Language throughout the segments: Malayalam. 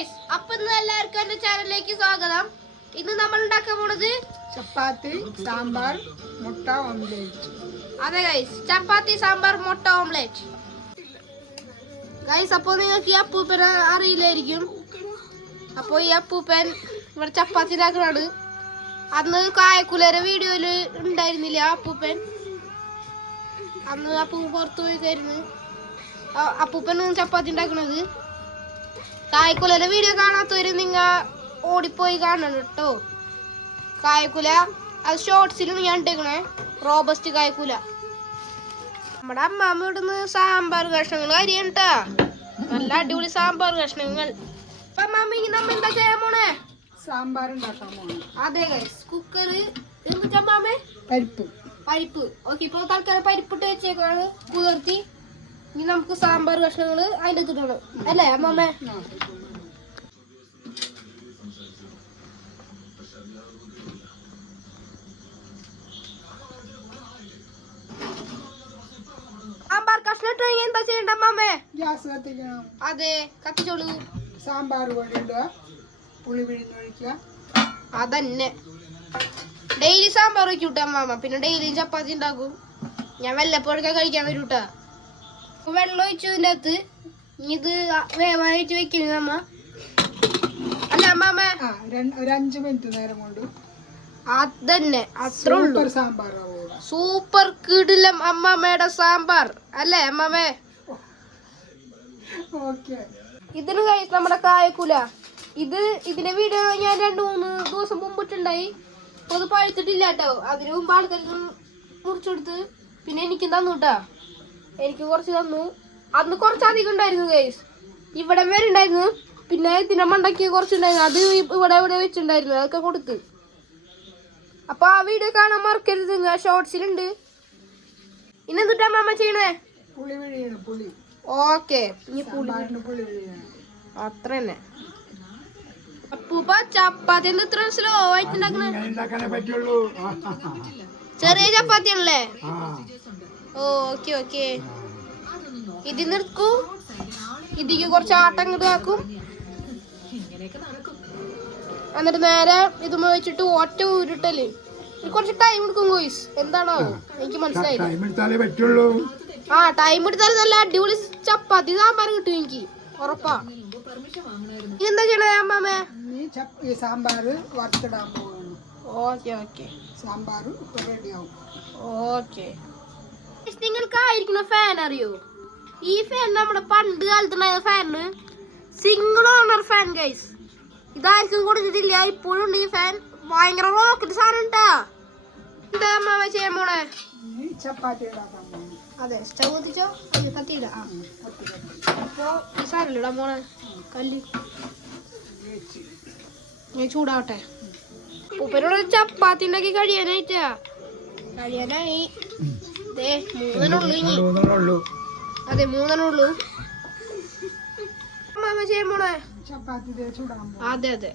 ഗൈസ് അപ്പൊ ഇന്ന് എല്ലാവർക്കും എന്റെ ചാനലിലേക്ക് സ്വാഗതം. ഇന്ന് നമ്മൾ ഉണ്ടാക്കാൻ പോണത് ചപ്പാത്തി സാമ്പാർ മുട്ട ഓംലേറ്റ്. അതെ ഗൈസ് ചപ്പാത്തി സാമ്പാർ മുട്ട ഓംലേറ്റ്. ഗൈസ് അപ്പോൾ നിങ്ങൾക്ക് ഈ അപ്പൂപ്പൻ അറിയില്ലായിരിക്കും. അപ്പൊ ഈ അപ്പൂപ്പൻ ഇവിടെ ചപ്പാത്തി ഉണ്ടാക്കുന്നതാണ് അന്ന് കായക്കുലയുടെ വീഡിയോയിൽ ഉണ്ടായിരുന്നില്ല അപ്പൂപ്പൻ. അന്ന് അപ്പൂപ്പൻ പുറത്തു പോയിക്കായിരുന്നു അപ്പൂപ്പൻ ചപ്പാത്തി ഉണ്ടാക്കണത്. കായക്കുലയുടെ വീഡിയോ കാണാത്തവര് നിങ്ങൾ ഓടിപ്പോയി കാണണം കേട്ടോ. കായ്ക്കുല അത് ഷോർട്സിലാണ് ഞാൻ ഇട്ടേക്കണേ. റോബസ്റ്റ് കായ്ക്കുല. നമ്മുടെ അമ്മാമ്മ ഇവിടുന്ന് സാമ്പാർ കഷ്ണങ്ങൾ അരിയണ്ടാ നല്ല അടിപൊളി സാമ്പാർ കഷ്ണങ്ങൾ. അമ്മാമ്മ ഇനി നമ്മ എന്താ ചെയ്യാൻ പോണേ? സാമ്പാർ ഉണ്ടാക്കാൻ പോണേ. അതെ ഗൈസ് കുക്കർ എന്നിട്ട് അമ്മാമ്മേ? പരിപ്പ്. പരിപ്പ്. ഓക്കെ ഇപ്പോൾ തൽക്കാലം പരിപ്പിട്ട് വെച്ചേക്കാണ് കുതിർത്തി. ഇനി നമുക്ക് സാമ്പാർ കഷ്ണങ്ങൾ അതിന്റെ തിട്ടണം അല്ലേ അമ്മമ്മേ സാമ്പാർ കഷ്ണം ഇട്ട് കഴിഞ്ഞാൽ എന്താ ചെയ്യണ്ട അമ്മമ്മേ ഗ്യാസ് കത്തിക്കണം. അതെ കത്തിച്ചോളൂ. സാമ്പാർ പൊടി ഇടുക. പുളി പിഴിഞ്ഞൊഴിക്കുക അതന്നെ. ഡെയിലി സാമ്പാർ വെക്കൂട്ട അമ്മാമ്മ പിന്നെ ഡെയിലി ചപ്പാത്തി ഉണ്ടാക്കും. ഞാൻ വല്ലപ്പോഴൊക്കെ കഴിക്കാൻ വരൂട്ടാ. വെള്ളം ഒഴിച്ചു ഇതിന്റെ അകത്ത്. ഇത് വേവാനായിട്ട് വെക്കുന്നു അമ്മ. അല്ല അമ്മ ഒരു അഞ്ച് മിനിറ്റ് നേരം കൊണ്ട്. അതന്നെ. അത്ര ഉള്ളൂ. സാമ്പാർ സൂപ്പർ കിടിലം അമ്മമ്മയുടെ സാമ്പാർ. അല്ലേ അമ്മമ്മേ ഇതിന് കഴിച്ച് നമ്മുടെ കായക്കുല. ഇത് ഇതിന്റെ വീഡിയോ ഞാൻ രണ്ടു മൂന്ന് ദിവസം മുമ്പിട്ടുണ്ടായി അത് പഴുത്തിട്ടില്ല കേട്ടോ. അതിന് മുമ്പ് ആൾക്കാർക്ക് മുറിച്ചെടുത്ത് പിന്നെ എനിക്ക് തന്നു കേട്ടാ. എനിക്ക് കുറച്ച് തന്നു. അന്ന് കുറച്ചധികം ഉണ്ടായിരുന്നു ഗൈസ് ഇവിടെ വരെ ഉണ്ടായിരുന്നു. പിന്നെ ഇതിനെ മണ്ടക്കി കുറച്ചുണ്ടായിരുന്നു അത് ഇവിടെ ഇവിടെ വെച്ചിട്ടുണ്ടായിരുന്നു. അതൊക്കെ കൊടുത്ത്. അപ്പൊ ആ വീഡിയോ കാണാൻ മറക്കരുത്. ഷോർട്സിലുണ്ട് ഇനി എന്തുട്ടാ മാമ ചെയ്യണേ? ഓക്കെ അത്ര തന്നെ. അപ്പൂപ്പ ചപ്പാത്തി എന്ത് ഇത്ര സ്ലോ ആയിട്ട് ഉണ്ടാക്കണേ ചെറിയ ചപ്പാത്തി ആണല്ലേ ഓക്കെ ഓക്കെ. ഇത് നിർക്കൂ ഇതിക്ക് കുറച്ച് ആട്ടം ഇങ്ങോട്ട് ആക്കും. എന്നിട്ട് നേരെ ഇതുമ്മ വെച്ചിട്ട് ഒറ്റ ഉരുട്ടൽ. കുറച്ച് ടൈം എടുക്കും കോയിസ് എന്താണോ? എനിക്ക് മനസ്സിലായില്ല. ആ ടൈം എടുത്താലും നല്ല അടിപൊളി ചപ്പാത്തി. സാമ്പാർ കിട്ടും എനിക്ക്? ഉറപ്പാ. എന്താ ചെയ്യണേ അമ്മാമേ? സാമ്പാർ വറുത്തിടാൻ പോകണം ഓക്കെ ഓക്കെ. സാമ്പാർ റെഡിയാവും ഓക്കെ. നിങ്ങൾക്ക് ആയിരിക്കുന്ന ഫാൻ അറിയോ? ഈ ഫാൻ നമ്മുടെ പണ്ട് കാലത്തുണ്ടായ ഫാനിന് സിംഗിൾ ഓണർ ഫാൻ ഗൈസ് ഇതായിരിക്കും കൊടുത്തിട്ടില്ല. ഇപ്പോഴും ഉണ്ട് ഈ ഫാൻ ഭയങ്കര റോക്കറ്റ് സാധനം ഉണ്ടാ എന്താ അമ്മ ചെയ്യാൻ പോണേ? ചപ്പാത്തി അതെ സ്റ്റവ് കത്തിച്ചോ അത് കത്തിയില്ല ആ കത്തി കത്തി അപ്പോ ഈ സാധനം ഇടാൻ പോണേ? കല്ല്. ഞാൻ ചൂടാവട്ടെ. ഉപ്പരോട് ചപ്പാത്തി ഉണ്ടാക്കി കഴിയാനായിട്ടാ. കഴിയാനായി. അതെ മൂന്നെണ്ണുള്ളൂ ചെയ്യാൻ പോണേ? അതെ അതെ.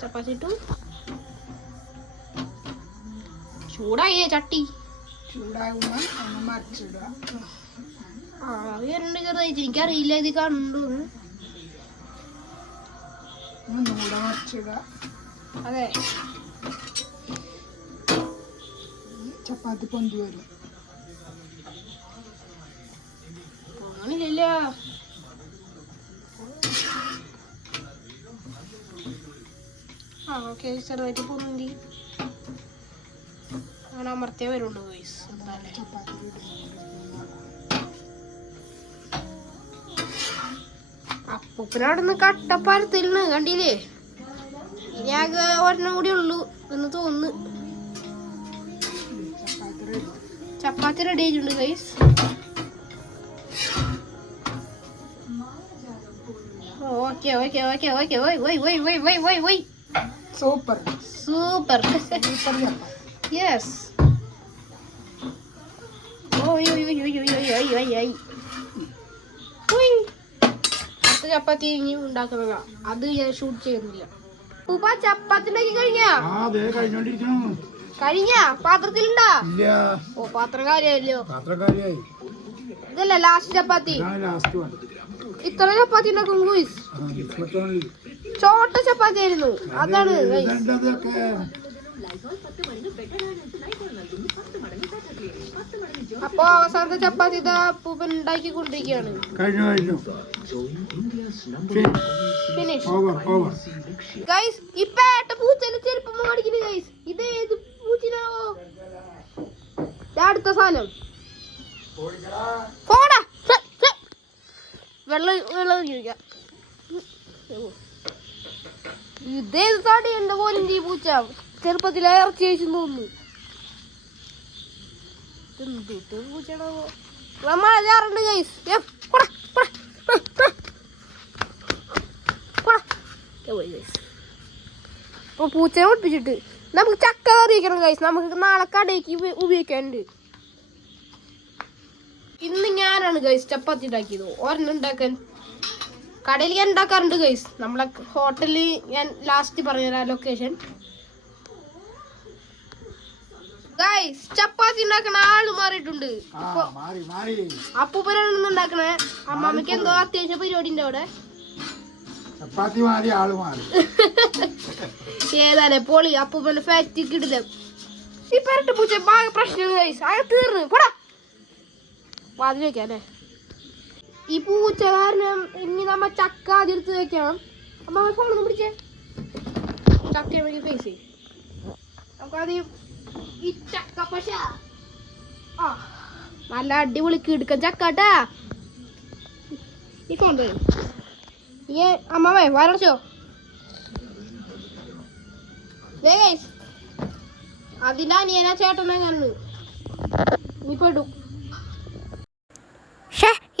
ചപ്പാത്തി ഇട്ടു. ചൂടായേ ചട്ടി. എനിക്കറിയില്ല ഇത് കണ്ടോന്ന് അതെ. ചപ്പാത്തി പൊന്തി വരും. കാണില്ല ആ ഓക്കെ ചെറുതായിട്ട് പൊന്തി. അങ്ങനെ അമർത്തിയേ വരുള്ളൂ ഗൈസ് എന്തായാലും. ചപ്പാത്തി കട്ടപ്പാലത്തിരുന്ന് കണ്ടില്ലേ? ഇനി ആകെ ഒരെണ്ണം കൂടി ഉള്ളൂ എന്ന് തോന്നുന്നു. ചപ്പാത്തി റെഡി ആയിട്ടുണ്ട്. Guys okay okay okay okay ഓയ് ഓയ് ഓയ് ഓയ് ഓയ് ഓയ് ഓയ് സൂപ്പർ സൂപ്പർ യെസ് ഓയ് ഓയ് ഓയ് ഓയ് ഓയ് ഓയ് ഓയ് ഓയ് ഓയ് അടുത്ത ചപ്പാത്തി ഇനി ഉണ്ടാക്കുന്നതാ അത് ഞാൻ ഷൂട്ട് ചെയ്യുന്നില്ല. ഉപ്പ ചപ്പാത്തി ഉണ്ടാക്കി കഴിഞ്ഞാ? പാത്രത്തിലുണ്ടാ? ഓ പാത്രം കാര്യമല്ലോ പാത്രക്കാരിയായി ഇതല്ലേ ലാസ്റ്റ് ചപ്പാത്തി ലാസ്റ്റ് ഇത്ര ചപ്പാത്തി ഉണ്ടാക്കും ലൂയിസ് ചോട്ട ചപ്പാത്തി ആയിരുന്നു. അതാണ് അപ്പൊ അവസാനത്തെ ചപ്പാത്തി ഇതാ പൂപ്പൻ ഉണ്ടാക്കി കൊണ്ടിരിക്കുകയാണ് കഴിഞ്ഞു. കഴിഞ്ഞു ഗൈസ് ഈ പേട്ട പൂച്ചേനെ ചെരുപ്പം ഗൈസ് ഇത് ഏത് പൂച്ചിനാവോ? അടുത്ത സാധനം. ഹ്. വെള്ളം വെള്ളം ചോദിക്കാം ഇതേത് തടി എന്റെ പോലും ഈ പൂച്ച. ചെറുപ്പത്തിലെ ഇറച്ചി കഴിച്ചെന്ന് തോന്നുന്നു. എന്തിട്ട് പൂച്ചയാണാവോ നമ്മ അജാറുണ്ട് ഗൈസ് പോടാ പോടാ പോടാ പോടാ പോയി ഗൈസ് അപ്പൊ പൂച്ചനെ ഒട്ടിച്ചിട്ട്. നമുക്ക് ചക്ക കറിയിക്കണം ഗൈസ് നമുക്ക് നാളെ കടയ്ക്ക് ഉപ- ഉപയോഗിക്കാനുണ്ട്. ഇന്ന് ഞാനാണ് ഗൈസ് ചപ്പാത്തി ഉണ്ടാക്കിയത്. ഒരെണ്ണം ഉണ്ടാക്കാൻ. കടയിൽ ഞാൻ ഉണ്ടാക്കാറുണ്ട് ഗൈസ് നമ്മളെ ഹോട്ടലിൽ ഞാൻ ലാസ്റ്റ് പറഞ്ഞുതരാം ലൊക്കേഷൻ ഗൈസ് ചപ്പാത്തി ഉണ്ടാക്കണ ആൾ മാറിയിട്ടുണ്ട്. അപ്പൂപ്പനാണ് ഉണ്ടാക്കണേ. അമ്മാമ്മക്ക് എന്തോ അത്യാവശ്യ പരിപാടി ഉണ്ട് അവിടെ. ചപ്പാത്തി മാറി ആൾ മാറി. ഏതാണ് പൊളി അപ്പൂപ്പന്റെ ഫാക്ടറി കിടില്ല ഈ പരട്ട പൂച്ച ഭാഗ പ്രശ്നം ഗൈസ് ആകെ തീർന്നു. പോടാ. വാതിൽ വെക്കാം അല്ലേ? ഈ പൂച്ച കാരണം ഇനി നമ്മ ചക്ക അതിർത്ത് വെക്കണം. അമ്മ ഫോണൊന്നും പിടിച്ചേ. ചക്ക ഫേസ് ചെയ്യും? നമുക്ക് ഈ ചക്ക പക്ഷ ആ നല്ല അടിപൊളി കിടുക്കൻ ചക്കാട്ടാ ഈ ഫോൺ ഈ അമ്മമ്മേ വരച്ചോ അതിന്റെ അനിയനാ ചേട്ടനെ ഞാൻ നീ പെടും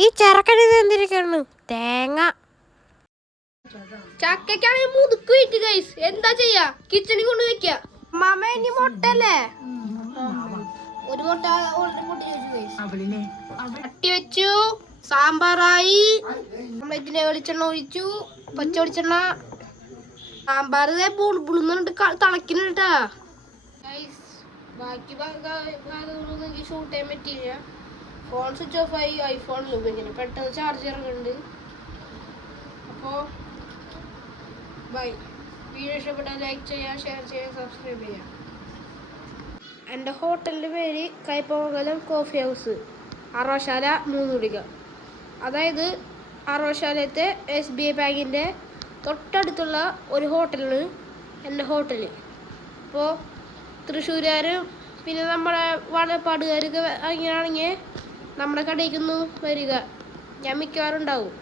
ഈ ചെറുക്കണി എന്തിരിക്കുന്നു? തേങ്ങ. ചക്കയ്ക്കാണെങ്കിൽ മുതുക്ക് വിറ്റ് ഗൈസ് എന്താ ചെയ്യാ? കിച്ചണിൽ കൊണ്ട് വെക്ക. മാമ ഇനി മുട്ടല്ലേ? ഒരു മുട്ട വെച്ചു സാമ്പാറായി. നമ്മൾ ഇതിന്റെ വെളിച്ചെണ്ണ ഒഴിച്ചു പച്ച വെളിച്ചെണ്ണ സാമ്പാർ ബുളുബുളുന്നുണ്ട് തണക്കിനുണ്ടാ ബാക്കി ഭാഗം ഷൂട്ട് ചെയ്യാൻ പറ്റിയില്ല. ഫോൺ സ്വിച്ച് ഓഫ് ആയി ഐഫോണിൽ ഉപയോഗിക്കണം പെട്ടെന്ന് ചാർജ് ഇറങ്ങുന്നുണ്ട് അപ്പോൾ ബൈ വീഡിയോ ഇഷ്ടപ്പെട്ടാൽ ലൈക്ക് ചെയ്യുക ഷെയർ ചെയ്യുക സബ്സ്ക്രൈബ് ചെയ്യുക എന്റെ ഹോട്ടലിന്റെ പേര് കൈപ്പമംഗലം കോഫി ഹൗസ് അറോശാല മൂന്നുടിക അതായത് അറോശാലത്തെ എസ് ബി ഐ ബാങ്കിന്റെ തൊട്ടടുത്തുള്ള ഒരു ഹോട്ടലാണ് എന്റെ ഹോട്ടൽ അപ്പോൾ തൃശ്ശൂരുകാരും പിന്നെ നമ്മുടെ വളപ്പാടുകാരൊക്കെ അങ്ങനെയാണെങ്കിൽ നമ്മുടെ കടയിലേക്ക് ഒന്ന് വരിക. ഞാൻ മിക്കവാറും ഉണ്ടാവും.